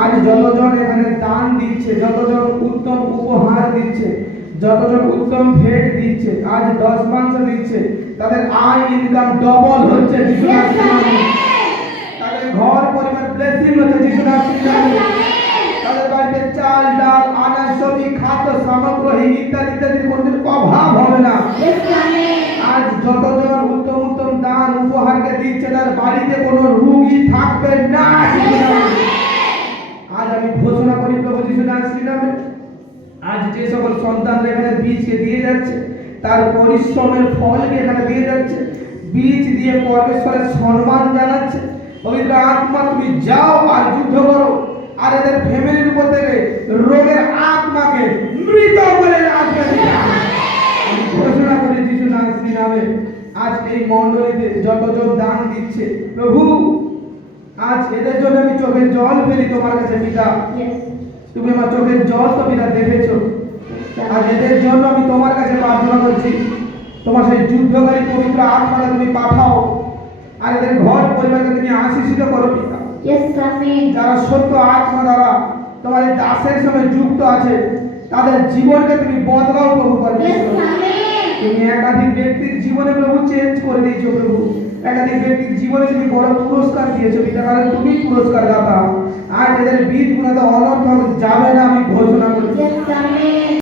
আজ যতজন এখানে দান দিচ্ছে, যতজন উত্তম উপহার দিচ্ছে, যতজন উত্তম ভেট দিচ্ছে, আজ 10 মাংস দিচ্ছে, তাদের আয় ইনকাম ডবল হচ্ছে যিশু নামে। তাদের ঘর পরিবার ব্লেসিং হচ্ছে যিশু নামে। তাদের বাড়িতে চাল ডাল আনাজ সবজি খাদ্য সামগ্রী ইত্যাদি ইত্যাদির কোনো অভাব হবে না। আজ যতজন উত্তম উত্তম দান উপহারকে দিচ্ছে তার বাড়িতে কোনো রোগী থাকবে না। আজ আমি ঘোষণা করি প্রভু যিশু নামে, আজ যে সকল সন্তান এখানে বীজকে দিয়ে যাচ্ছে তার পরিশ্রমের ফলকে এখানে দিয়ে যাচ্ছে, বীজ দিয়ে পরমেশ্বরের সম্মান জানাচ্ছে। পবিত্র আত্মা তুমি যাও আর যুদ্ধ করো, আর এদের ফ্যামিলির উপর থেকে রোগের আত্মাকে মৃত করে আসবে। আমি ঘোষণা করি যিশু নামে, আজ এই মণ্ডলীতে যতজন দান দিচ্ছে প্রভু, আজ এদের জন্য আমি চোখের জল ফেলি তোমার কাছে পিতা। তুমি আমার চোখের জল তো পিতা দেখেছো, আজ এদের জন্য আমি তোমার কাছে প্রার্থনা করছি, তোমার সেই যুদ্ধকারী পবিত্র আত্মাকে তুমি পাঠাও, আর এদের ঘর পরিবারকে তুমি আশীষিত করো পিতা। যারা সত্য আত্মা দ্বারা তোমার এই দাসের সঙ্গে যুক্ত আছে তাদের জীবনকে তুমি বদলাও প্রভু। তুমি একাধিক ব্যক্তির জীবনে প্রভু চেঞ্জ করে দিয়েছো প্রভু, একাধিক ব্যক্তির জীবনে তুমি বড় পুরস্কার দিয়েছো পিতা, কারণ তুমি পুরস্কার দাতা। আর এদের বীজ গুণাতে অনর্থক যাবে না, আমি ঘোষণা করছি।